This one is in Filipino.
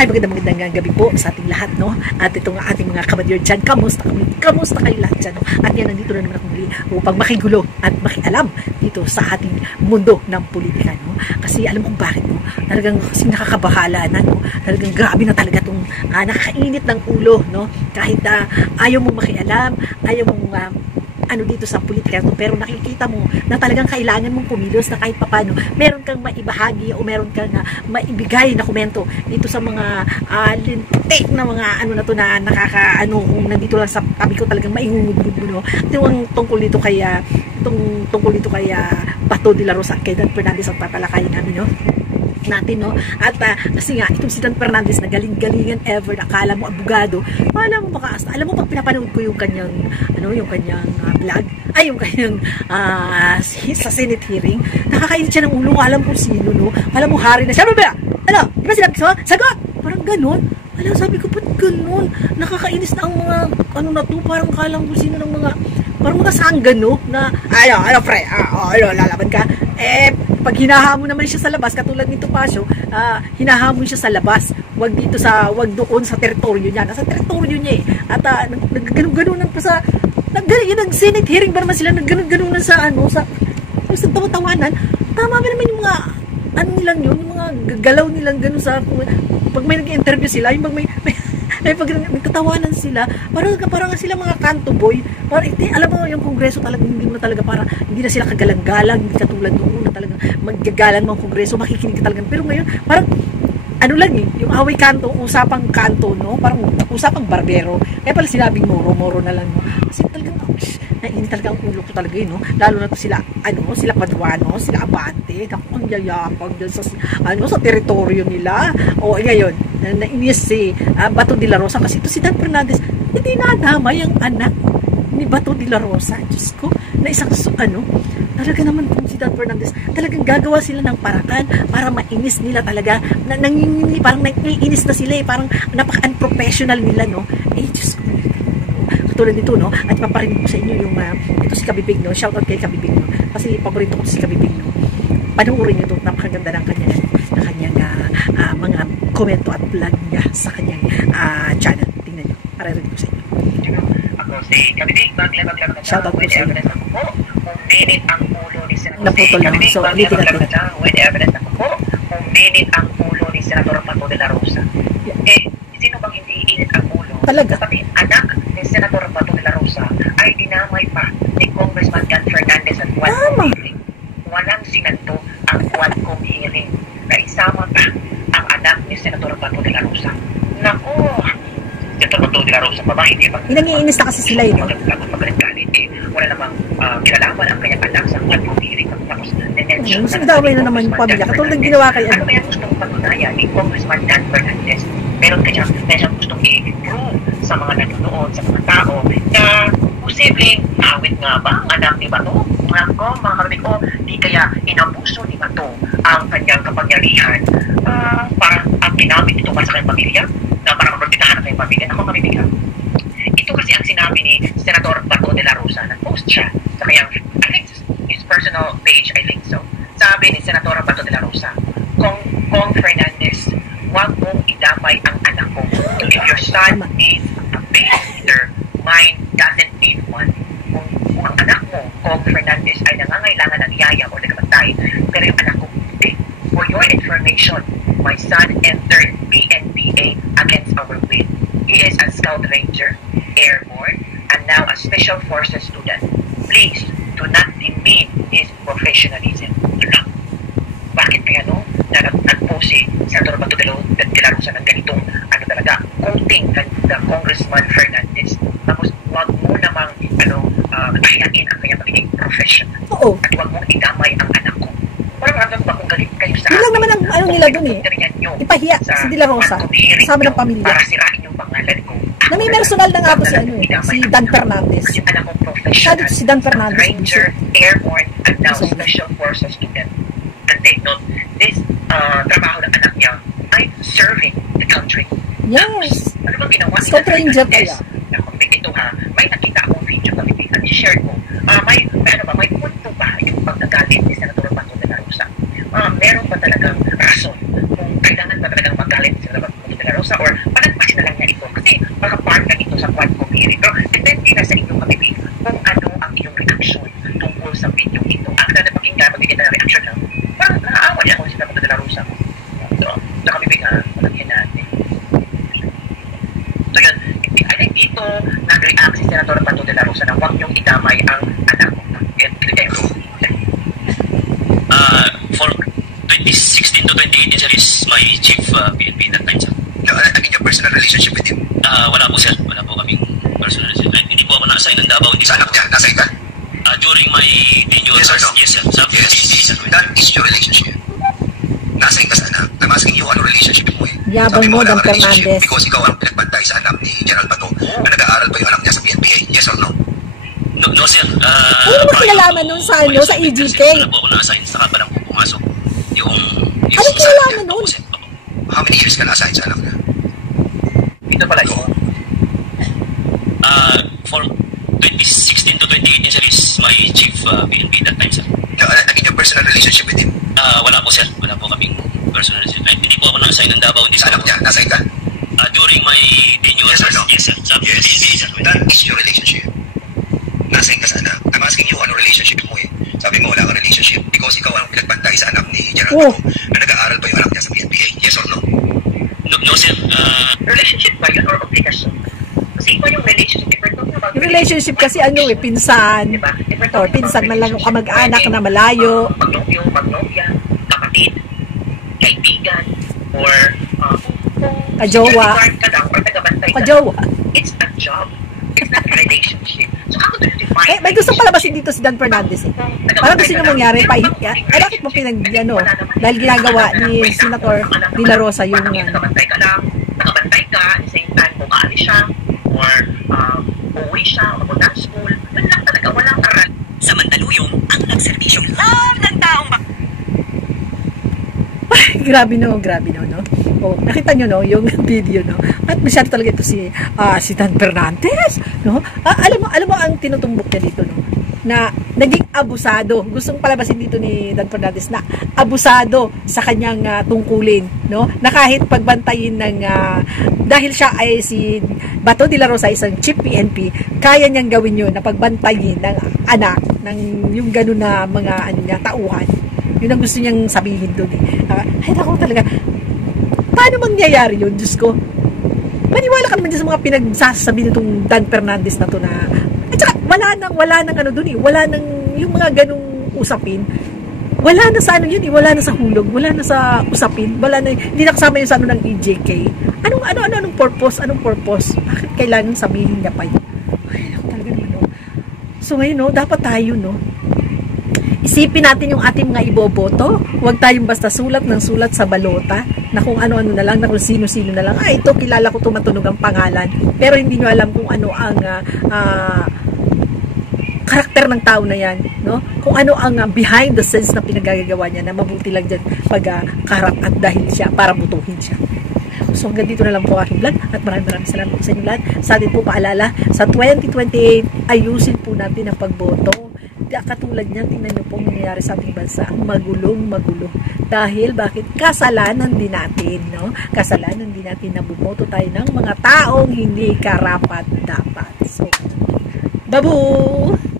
Ay, magandang gabi po sa ating lahat, no? At itong ating mga kabadyar dyan, kamusta kayo lahat dyan, no? At yan, nandito na naman ako muli upang makigulo at makialam dito sa ating mundo ng politika, no? Kasi alam kong bakit, no? Talagang kasi nakakabahala na, no? Talagang grabe na talaga itong nakakainit ng ulo, no? Kahit ayaw mong makialam, ayaw mong ano dito sa politika, no? Pero nakikita mo na talagang kailangan mong kumilos na kahit papano meron kang maibahagi o meron kang maibigay na komento dito sa mga lintik na mga ano na to na nakakaano kung nandito lang sa tabi ko talagang maingungudgud mo, no? Itong tungkol dito kay Bato de la Rosa at kay Dan Fernandez ang tatalakayin namin, no? Natin, no? At kasi nga itong si Dan Fernandez na galing-galingan ever, akala mo abogado, alam mo pag pinapanood ko yung kanyang vlog, ay yung kanyang sa Senate hearing, nakakainit siya ng ulo, alam ko sino, no? Alam mo hari na siya, ano, di ba sinabi ko, sagot, parang ganon. Alam, sabi ko, ba't ganon? Nakakainis na ang mga ano na to, parang kalang ko sino ng mga parang mga sanggano na pre, lalaban ka. Pag hinahamon naman siya sa labas, katulad nito Pasyo, hinahamon siya sa labas, wag doon sa teritoryo niya. Nasa teritoryo niya At nagganun-ganunan pa sa yung Senate hearing ba naman sila nagganun-ganunan sa tawa-tawanan. Tama ba naman yung mga nilang yun, yung mga galaw nilang ganun sa pag may nag-interview sila, yung pag nagtatawanan sila, parang sila mga kanto boy. Alam mo, yung kongreso talaga hindi na sila kagalang-galang, hindi katulad noon na talaga maggagalan mga kongreso, makikinig ka talaga. Pero ngayon, parang ano lang yung away kanto, usapang kanto, no? Parang usapang barbero. Kaya pala sinabing moro na lang, no? Kasi talagang nainit talaga ang ulo ko talaga, no? Lalo na to sila Paduano, sila Abante, ang yayapag dyan sa teritoryo nila. O ngayon, nainis si Bato de la Rosa kasi ito si Dan Fernandez, hindi nadamay ang anak ni Bato de la Rosa. Diyos ko, na isang talaga naman si Dan Fernandez, talagang gagawa sila ng paraan para mainis nila talaga, parang naiinis na sila parang napaka-unprofessional nila, no? Diyos ko, katulad nito, no? At paparinig ko sa inyo yung ito si Kabibig, no? Shoutout kay Kabibig, no? Kasi paborito ko si Kabibig, no? Panoorin nyo ito, napakaganda ng kanyang mga komento at vlog niya sa kanyang channel. Tingnan nyo, pararinig ko sa inyo. Ako si Kabibig, maglabag na shoutout po sa inyo. Uminit ang ulo ni Senator naputol lang. So, ulitin natin. With evidence ako po, uminit ang ulo ni Senator Bato de la Rosa. Sino bang hindi init ang ulo? Talaga? Pati anak ni Senator Bato de la Rosa ay dinamay pa ni Congressman Dan Fernandez at Quadcom hearing. Walang sinanto ang Quadcom hearing na isama pa ang anak ni Senator Bato de la Rosa. Naku! Senator Bato de la Rosa pa ba? Hindi ba? Inangiinis na kasi sila yun. Wala namang kinalaman ang kanyang anak sa Quadcom hearing. Tapos, sinadamay na naman yung pamilya. Katulad ng ginawa kay ano kaya gustong patunayan ni Congressman Dan Fernandez? Meron kaya gustong i-prove sa mga nanonood, sa mga tao na posibleng awit nga ba ang anak ni Bato? Mga kapatid ko, di kaya inabuso ni Bato ang kanyang kapangyarihan para ang ginamit ito para sa kanyang pamilya, na para maprotektahan ang kanyang pamilya. Ako kamibigan. Ito kasi ang sinabi ni Senator Bato de la Rosa. Nag-post siya sa kanyang, I think, his personal page, I think so. Sabi ni Senator Bato de la Rosa, Kong Fernandez, huwag mong idamay ang anak ko. If your son needs a babysitter, mine doesn't need one. Kung ang anak mo, Kong Fernandez, ay nangangailangan ng yaya o nagpatay, pero yung anak ko, hindi. For your information, my son entered PNPA against our will. He is a Scout Ranger, airborne, and now a Special Forces student. Please, do not demean his professionalism. Bakit kaya nag-post si Senator Bato de la Rosa ng ganitong quoting the Congressman Fernandez, tapos wag mo namang ahiyain ang kanyang pagiging professional. Oo. At wag mong idamay ang anak ko. Parang alam ba kung galit kayo sa yun lang naman ang nila dun ipahiya si De La Rosa kasama ng pamilya para sirain yung pangalan ko. Na may personal na nga po si Dan Fernandez. Kasi alam mo professional, si Dan Fernandez, Ranger, airborne, and now Special Forces student. And take note, this trabaho ng anak niya ay serving the country. Yes. Ano bang ginawa ni Scout Ranger kaya? Ito may nakita akong video na i-share ko. May punto ba yung pagkagalit ni Senator Bato de la Rosa? Meron ba talagang rason kung kailangan ba talagang magalit si Senator Bato de la Rosa? Rosa or palagpasin na lang niya ito kasi baka part na ito sa quadcom hearing. Pero depende na sa inyong kapibig kung ano ang inyong reaction tungkol sa video ito. Ang na napakinggan, magbigay na ng reaction lang. Parang naaawa niya kung sila Bato de la Rosa mo. So, sa kapibig malagyan natin. So yun, I think dito nag-react si Senator Bato de la Rosa na huwag niyong idamay ang anak ko. Yan, pinagay ko. For 2016 to 2018, sir, is my chief PNP that time, sir. Naging yung personal relationship with him. Wala po, sir. Wala po kaming personal relationship. Hindi po ako na-assign ng Davao. Sa anak niya, nasa ka? During my tenure, Yes or no? yes, sir. Sa PNP, sir. That is your relationship. Nasa ka sa anak. I'm asking you ano relationship mo eh. Yabang Sabi mo, wala Dan kang relationship Fernandez. because ikaw ang pinagbantay sa anak ni General Bato na nag-aaral pa yung anak niya sa PNPA. Yes or no? No, sir. Ano mo kinalaman nun sa ano, sa EGK? Wala po ako na-assign. Saka pa lang po pumasok yung Ano kinalaman nun? Opo, sir. Opo. How many years ka na-assign sa anak niya? Dito pala yun. For 2016 to 2018, sir, is my chief PNP that time, sir. Naging yung personal relationship with him. Wala po, sir. Wala po kaming personal relationship. Hindi po ako na-assign ng Davao. Hindi Sa anak niya, nasa ka? During my tenure, Yes or no? yes, sir. Sa PNP, sir. That is your relationship. Nasa ka sa anak. I'm asking you ano relationship mo eh. Sabi mo wala kang relationship because ikaw ang pinagbantay sa anak ni General Bato na nag-aaral pa yung anak niya sa PNPA. Yes or no? No, sir. Relationship ba yun or obligasyon? Kasi iba yung relationship. If we're talking about Yung relationship kasi ano eh, pinsan. diba? If we're Or talking pinsan about man lang yung relationship, kamag-anak pwedeng, na malayo. Magnobyo, magnobya, kapatid, kaibigan, or Kajowa. guard ka lang or tagabantay ka lang. Kajowa. It's a job. It's not a relationship. So how do you define Eh, may gustong palabasin dito si Dan Fernandez eh. Parang gusto niyo mangyari, bakit mo dahil ginagawa ni Senator De La Rosa yung nakabantay ka lang, nakabantay ka, at the same time, kumaalis siya, or uuwi siya, o mapunta sa school, yun lang talaga, walang aral. Sa Mandaluyong, ang nagserbisyong love ng taong grabe no, no. Oh, nakita nyo no, yung video no. At masyado talaga ito si Dan Fernandez, no? Alam mo ang tinutumbok niya dito no, na naging abusado. Gustong palabasin dito ni Dan Fernandez na abusado sa kanyang tungkulin, no? Na kahit pagbantayin ng dahil siya ay si Bato de la Rosa isang chief PNP, kaya niyang gawin yun na pagbantayin ng anak ng yung gano'n na mga ano niya, tauhan. Yun ang gusto niyang sabihin doon eh. Ay naku talaga, paano mangyayari yun, Diyos ko? Maniwala ka naman dyan sa mga pinagsasabi nitong Dan Fernandez na to na, at saka wala nang ano doon eh, wala nang yung mga ganong usapin, wala na sa ano yun eh, wala na sa hulog, wala na sa usapin, wala na, hindi na kasama yung sa ano ng EJK. Anong purpose? Bakit kailangan sabihin niya pa yun? Ay naku talaga naman no. So ngayon no, dapat tayo no, isipin natin yung ating mga iboboto. Huwag tayong basta sulat ng sulat sa balota na kung ano-ano na lang, na kung sino-sino na lang. Ito, kilala ko tumatunog ang pangalan. Pero hindi nyo alam kung ano ang karakter ng tao na yan. No? Kung ano ang behind the scenes na pinagagawa niya na mabuti lang dyan pagkaharap at dahil siya para butuhin siya. So hanggang dito na lang po aking vlog at maraming salamat po sa inyo lahat. Sa atin po paalala, sa 2028, ayusin po natin ang pagboto. Katulad niyan, tingnan niyo po nangyayari sa ating bansa, magulo. Dahil bakit? Kasalanan din natin, no? Kasalanan din natin na bumoto tayo ng mga taong hindi karapat-dapat. So, babu!